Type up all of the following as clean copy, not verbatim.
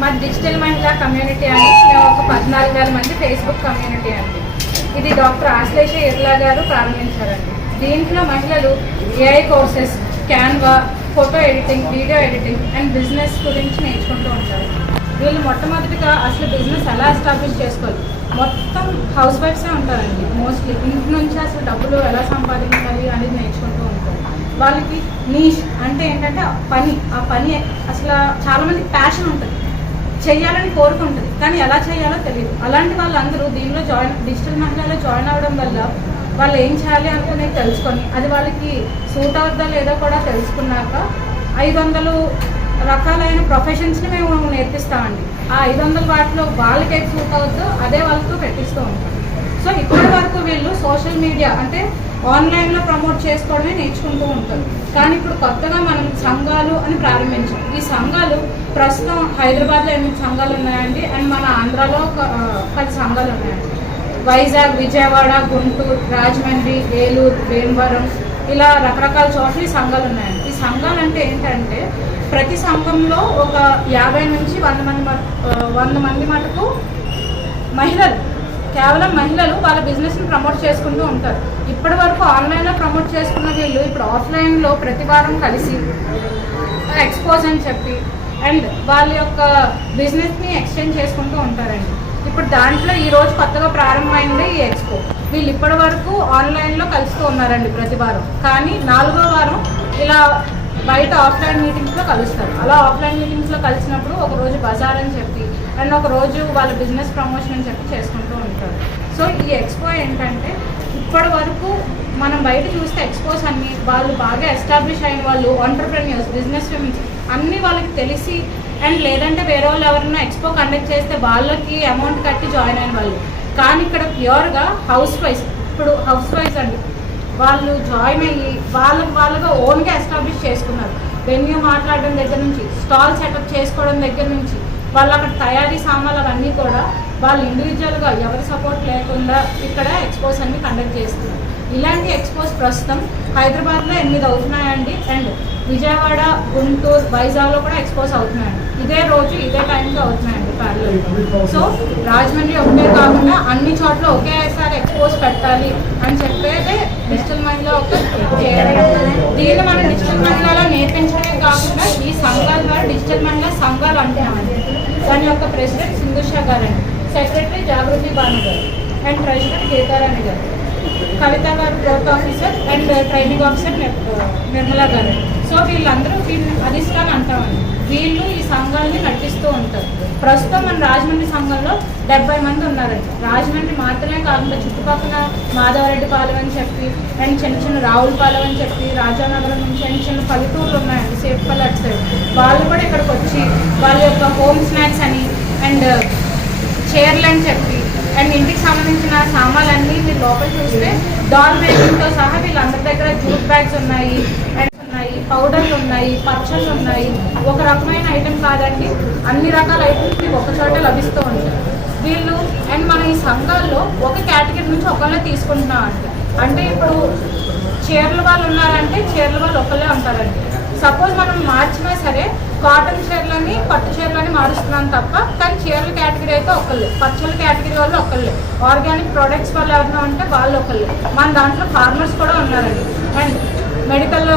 మా డిజిటల్ మహిళా కమ్యూనిటీ అని మేము ఒక 14,000 మంది ఫేస్బుక్ కమ్యూనిటీ అండి. ఇది డాక్టర్ ఆశ్లేష ఇర్లా గారు ప్రారంభించారండి. దీంట్లో మహిళలు AI courses, Canva, photo editing, video editing and business గురించి నేర్చుకుంటూ ఉంటారు. వీళ్ళు మొట్టమొదటిగా అసలు బిజినెస్ ఎలా ఎస్టాబ్లిష్ చేసుకోవాలి, మొత్తం హౌస్ వైఫ్సే ఉంటారండి. మోస్ట్లీ ఇంటి నుంచి అసలు డబ్బులు ఎలా సంపాదించాలి అనేది నేర్చుకుంటూ ఉంటారు. వాళ్ళకి నీష్ అంటే ఏంటంటే ఆ పని అసలు చాలామందికి ప్యాషన్ ఉంటుంది, చేయాలని కోరుకుంటుంది, కానీ ఎలా చేయాలో తెలియదు. అలాంటి వాళ్ళందరూ దీనిలో డిజిటల్ మహిళలో జాయిన్ అవ్వడం వల్ల వాళ్ళు ఏం చేయాలి అనుకునేది తెలుసుకొని అది వాళ్ళకి సూట్ అవుద్దా లేదో కూడా తెలుసుకున్నాక 500 రకాలైన ప్రొఫెషన్స్ని మేము నేర్పిస్తామండి. ఆ 500 వాటిలో వాళ్ళకి ఏది సూట్ అవుద్దో అదే వాళ్ళతో పెట్టిస్తూ ఉంటాం. సో ఇప్పటి వరకు వీళ్ళు సోషల్ మీడియా అంటే ఆన్లైన్లో ప్రమోట్ చేసుకోవడమే నేర్చుకుంటూ ఉంటారు. కానీ ఇప్పుడు కొత్తగా మనం సంఘాలు అని ప్రారంభించాం. ఈ సంఘాలు ప్రస్తుతం హైదరాబాద్లో 8 సంఘాలు ఉన్నాయండి, అండ్ మన ఆంధ్రాలో 10 సంఘాలు ఉన్నాయండి. వైజాగ్, విజయవాడ, గుంటూరు, రాజమండ్రి, ఏలూరు, భీమవరం ఇలా రకరకాల చోట్ల ఈ సంఘాలు ఉన్నాయండి. ఈ సంఘాలు అంటే ఏంటంటే ప్రతి సంఘంలో ఒక 50 నుంచి 100 మంది మటుకు మహిళలు, కేవలం మహిళలు వాళ్ళ బిజినెస్ని ప్రమోట్ చేసుకుంటూ ఉంటారు. ఇప్పటి వరకు ఆన్లైన్లో ప్రమోట్ చేసుకున్న వీళ్ళు ఇప్పుడు ఆఫ్లైన్లో ప్రతి వారం కలిసి ఎక్స్పోజ్ అని చెప్పి అండ్ వాళ్ళ యొక్క బిజినెస్ని ఎక్స్చేంజ్ చేసుకుంటూ ఉంటారండి. ఇప్పుడు దాంట్లో ఈరోజు కొత్తగా ప్రారంభమైంది ఈ ఎక్స్పో. వీళ్ళు ఇప్పటి వరకు ఆన్లైన్లో కలుస్తూ ఉన్నారండి ప్రతి వారం, కానీ 4వ వారం ఇలా బయట ఆఫ్లైన్ మీటింగ్స్లో కలుస్తారు. అలా ఆఫ్లైన్ మీటింగ్స్లో కలిసినప్పుడు ఒకరోజు బజార్ అని చెప్పి అండ్ ఒకరోజు వాళ్ళ బిజినెస్ ప్రమోషన్ అని చెప్పి చేసుకుంటూ ఉంటారు. సో ఈ ఎక్స్పో ఏంటంటే ఇప్పటి వరకు మనం బయట చూస్తే ఎక్స్పోస్ అన్నీ వాళ్ళు బాగా ఎస్టాబ్లిష్ అయిన వాళ్ళు, ఆంటర్‌ప్రెన్యూర్స్, బిజినెస్ విమెన్స్ అన్నీ వాళ్ళకి తెలిసి అండ్ లేదంటే వేరే వాళ్ళు ఎవరైనా ఎక్స్పో కండక్ట్ చేస్తే వాళ్ళకి అమౌంట్ కట్టి జాయిన్ అయిన వాళ్ళు. కానీ ఇక్కడ ప్యూర్గా హౌస్ వైఫ్, ఇప్పుడు హౌస్ వైఫ్ అండి, వాళ్ళు జాయిన్ అయ్యి వాళ్ళగా ఓన్గా ఎస్టాబ్లిష్ చేసుకున్నారు. వెన్యూ మాట్లాడడం దగ్గర నుంచి, స్టాల్ సెటప్ చేసుకోవడం దగ్గర నుంచి, వాళ్ళు అక్కడ తయారీ సామాన్లు అవన్నీ కూడా వాళ్ళు ఇండివిజువల్గా ఎవరి సపోర్ట్ లేకుండా ఇక్కడ ఎక్స్పోస్ అన్ని కండక్ట్ చేస్తున్నారు. ఇలాంటి ఎక్స్పోస్ ప్రస్తుతం హైదరాబాద్లో 8 అవుతున్నాయండి, అండ్ విజయవాడ, గుంటూరు, వైజాగ్లో కూడా ఎక్స్పోజ్ అవుతున్నాయండి. ఇదే రోజు ఇదే టైంలో అవుతున్నాయండి ప్యారలల్. సో రాజమండ్రి ఒకటే కాకుండా అన్ని చోట్ల ఒకేసారి ఎక్స్పోజ్ పెట్టాలి అని చెప్పేదే డిజిటల్ మహిళ ఒక దీన్ని మనం డిజిటల్ మహిళలో నేర్పించడమే కాకుండా ఈ సంఘాల ద్వారా డిజిటల్ మహిళ సంఘాలు అంటున్నామండి. దాని యొక్క ప్రెసిడెంట్ సింధుషా గారండి, సెక్రటరీ జాగృతి భాను గారు అండ్ ట్రెజరర్ గీతారాణి గారు, కవిత గారు growth officer and training officer Nirmala గారు. సో వీళ్ళందరూ అధిష్టానం అంటామండి. వీళ్ళు ఈ సంఘాలని నడిపిస్తూ ఉంటారు. ప్రస్తుతం మన రాజమండ్రి సంఘంలో 70 మంది ఉన్నారండి. రాజమండ్రి మాత్రమే కాకుండా చుట్టుపక్కల మాధవరెడ్డిపాలెం అని చెప్పి అండ్ చిన్న రావులపాలెం అని చెప్పి, రాజానగరం నుంచి చిన్న పల్లెటూర్లు ఉన్నాయండి, సేఫ్పల్లి అటు సైడ్. వాళ్ళు కూడా ఇక్కడికి వచ్చి వాళ్ళ యొక్క హోమ్ స్నాక్స్ అని అండ్ చైర్లు అని చెప్పి అండ్ ఇంటికి సంబంధించిన సామాన్లన్నీ మీరు లోపల చూస్తే డాల్ మేకింగ్తో సహా వీళ్ళందరి దగ్గర జ్యూట్ బ్యాగ్స్ ఉన్నాయి అండ్ పౌడర్లు ఉన్నాయి, పచ్చళ్ళు ఉన్నాయి. ఒక రకమైన ఐటెం కాదండి, అన్ని రకాల ఐటమ్స్ మీకు ఒక చోట లభిస్తూ ఉంటాయి వీళ్ళు. అండ్ మన ఈ సంఘాల్లో ఒక కేటగిరీ నుంచి ఒకళ్ళే తీసుకుంటున్నాం అంటే ఇప్పుడు చీరల వాళ్ళు ఉన్నారంటే చీరల వాళ్ళు ఒకళ్ళే ఉంటారండి. సపోజ్ మనం మార్చినా సరే కాటన్ చీరలని పట్టు చీరలని మారుస్తున్నాం తప్ప, కానీ చీరల కేటగిరీ అయితే ఒకళ్ళే, పచ్చళ్ళ కేటగిరీ వాళ్ళు ఒకళ్ళే, ఆర్గానిక్ ప్రొడక్ట్స్ వాళ్ళు ఎవరైనా ఉంటే వాళ్ళు ఒకళ్ళే. మన దాంట్లో ఫార్మర్స్ కూడా ఉన్నారండి, అండ్ మెడికల్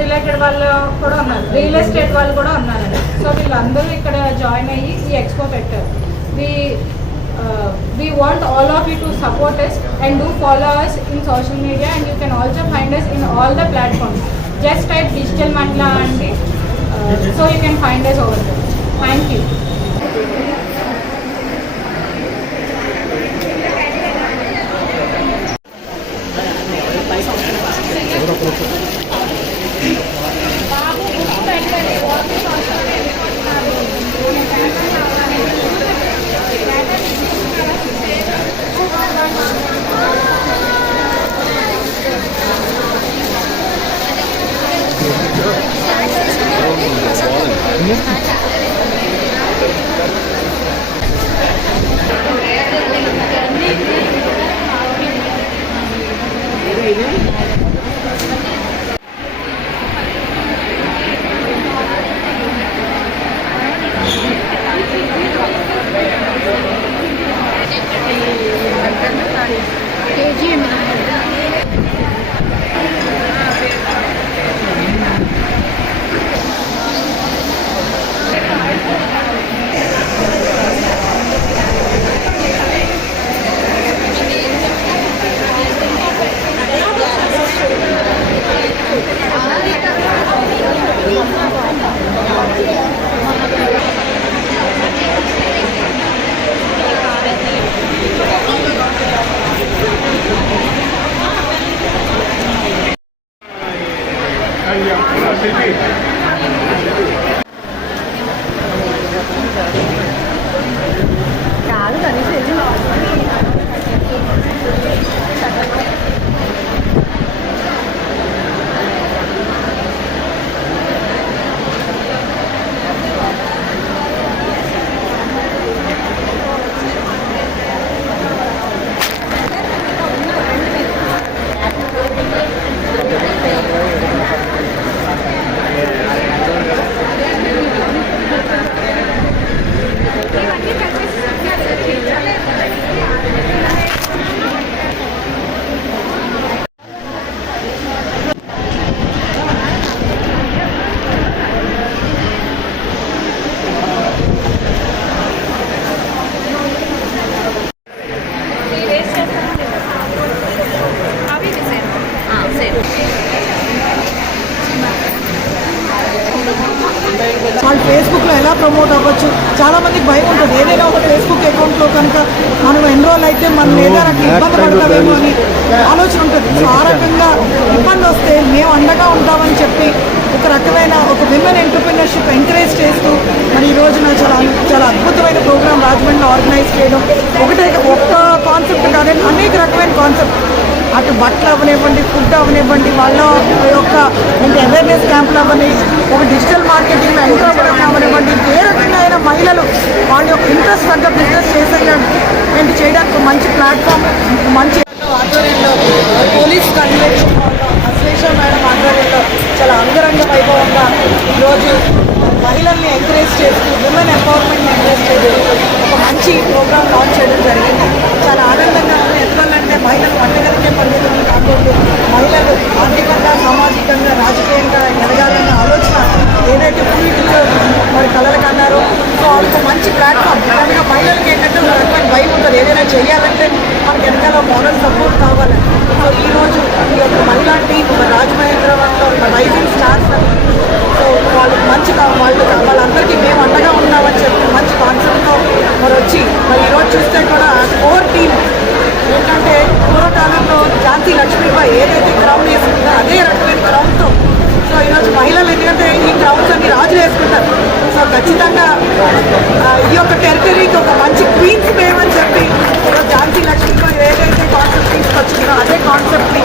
రిలేటెడ్ వాళ్ళు కూడా ఉన్నారు, రియల్ ఎస్టేట్ వాళ్ళు కూడా ఉన్నారండి. సో వీళ్ళందరూ ఇక్కడ జాయిన్ అయ్యి ఈ ఎక్స్పో పెట్టారు. We want all of you to support us and do follow us in social media, and you can also find us in all the platforms. Just type Digital Mahila and so you can find us over there. Thank you. Out అవ్వచ్చు. చాలామందికి భయం ఉంటుంది, ఏదైనా ఒక Facebook అకౌంట్లో కనుక మనం enrol అయితే మనం ఏదైనా ఇబ్బంది పడతామేమో అని ఆలోచన ఉంటుంది. సో ఆ రకంగా ఇబ్బంది వస్తే మేము అండగా ఉంటామని చెప్పి ఒక రకమైన ఒక విమెన్ ఎంటర్‌ప్రెన్యూర్‌షిప్ ఎంకరేజ్ చేస్తూ మరి ఈ రోజున చాలా అద్భుతమైన ప్రోగ్రామ్ రాజమండ్రిలో ఆర్గనైజ్ చేయడం. ఒక్క కాన్సెప్ట్ కాదండి, అనేక రకమైన కాన్సెప్ట్, అటు బట్టలు అవనివ్వండి, ఫుడ్ అవనివ్వండి, వాళ్ళ యొక్క అవేర్నెస్ క్యాంపులు అవని, ఒక డిజిటల్ మార్కెటింగ్లో ఎంటర్ అవ్వడం అవనివ్వండి, ఏ రకంగా అయినా మహిళలు వాళ్ళ యొక్క ఇంట్రెస్ట్ తగ్గ బిజినెస్ చేసేయండి చేయడానికి మంచి ప్లాట్ఫామ్, మంచి ఆధ్వర్యంలో పోలీస్ కన్వెన్షన్ అశ్లేష మేడం ఆధ్వర్యంలో చాలా అంగరంగ వైభవంగా ఈరోజు మహిళల్ని ఎంకరేజ్ చేస్తూ విమెన్ ఎంపవర్మెంట్ని ఎంకరేజ్ చేస్తూ ఒక మంచి ప్రోగ్రామ్ లాంచ్ చేయడం జరిగింది. చాలా ఆనందంగా ఉంది. ఎందుకంటే మహిళలు వంటగదికే పరిమితం కాకుండా మహిళలు ఆర్థికంగా, సామాజికంగా, రాజకీయంగా ఎదగాలన్న ఆలోచన ఏదైతే పూర్వీకులు మరి కలలకు అన్నారో, సో వాళ్ళకి మంచి ప్లాట్ఫామ్. నిజంగా మహిళలకి ఏంటంటే ఒక రకమైన భయం ఉంటుంది, ఏదైనా చేయాలంటే మనకి వెనకాల మోరల్ సపోర్ట్ కావాలి. సో ఈరోజు ఈ యొక్క మహిళా టీం రాజమహేంద్రవరంలో రైజింగ్ స్టార్స్, సో వాళ్ళకి మంచిగా వాళ్ళందరికీ మేము అండగా ఉన్నామని చెప్పి మంచి కాన్సెప్ట్తో మరి వచ్చి మరి ఈరోజు చూస్తే కూడా కోర్ టీం ఏంటంటే పూర్వకాలంలో ఝాన్సీ లక్ష్మీబాయి ఏదైతే క్రౌన్ వేసుకుందో అదే రకమైన క్రౌన్తో, సో ఈరోజు మహిళలు ఎందుకంటే ఈ క్రౌన్స్ అన్ని రాజులు వేసుకుంటారు. సో ఖచ్చితంగా ఈ యొక్క టెరిటరీకి ఒక మంచి క్వీన్స్ మేమని చెప్పి ఈరోజు ఝాన్సీ లక్ష్మీబాయి ఏదైతే కాన్సెప్ట్ తీసుకొచ్చిందో అదే కాన్సెప్ట్ని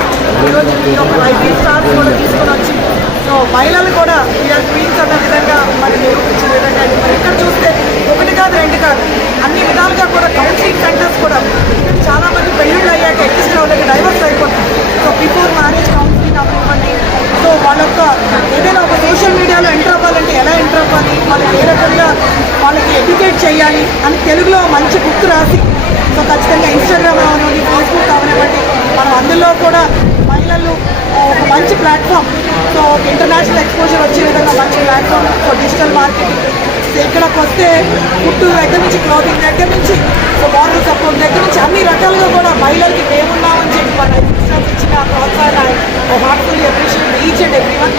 ఈరోజు ఈ యొక్క రైజింగ్ స్టార్స్ కూడా తీసుకొని వచ్చి సో మహిళలు కూడా వీఆర్ క్వీన్స్ అన్న విధంగా మరి నిరూపించే విధంగా మరి ఇక్కడ చూస్తే ఒకటి కాదు రెండు కాదు అన్ని విధాలుగా కూడా కౌన్సిలింగ్ సెంటర్స్ కూడా చాలామంది పెళ్ళిళ్ళు అయ్యాక ఎక్కిస్ట్ వాళ్ళకి డైవర్స్ అయిపోతుంది. సో బిఫోర్ మ్యారేజ్ కౌన్సిలింగ్ అవ్వండి, సో వాళ్ళ యొక్క ఏదైనా ఒక సోషల్ మీడియాలో ఎంటర్ అవ్వాలంటే ఎలా ఎంటర్ అవ్వాలి, వాళ్ళకి ఏ రకంగా వాళ్ళకి ఎడ్యుకేట్ చేయాలి అని తెలుగులో మంచి బుక్ రాసి, సో ఖచ్చితంగా ఇన్స్టాగ్రామ్ అవనివ్వండి, ఫేస్బుక్ అవనివ్వండి, మనం అందులో కూడా మహిళలు ఒక మంచి ప్లాట్ఫామ్, సో ఇంటర్నేషనల్ ఎక్స్పోజర్ వచ్చే విధంగా మంచి platform for digital marketing. So ఇక్కడికి వస్తే ఫుడ్ దగ్గర నుంచి, క్లోతింగ్ దగ్గర నుంచి, సో మోరల్ సపోర్ట్ దగ్గర నుంచి అన్ని రకాలుగా కూడా మహిళలకి మేమున్నామని చెప్పి మన ఇచ్చిన ప్రోత్సాహాన్ని heartfully appreciate each and every one.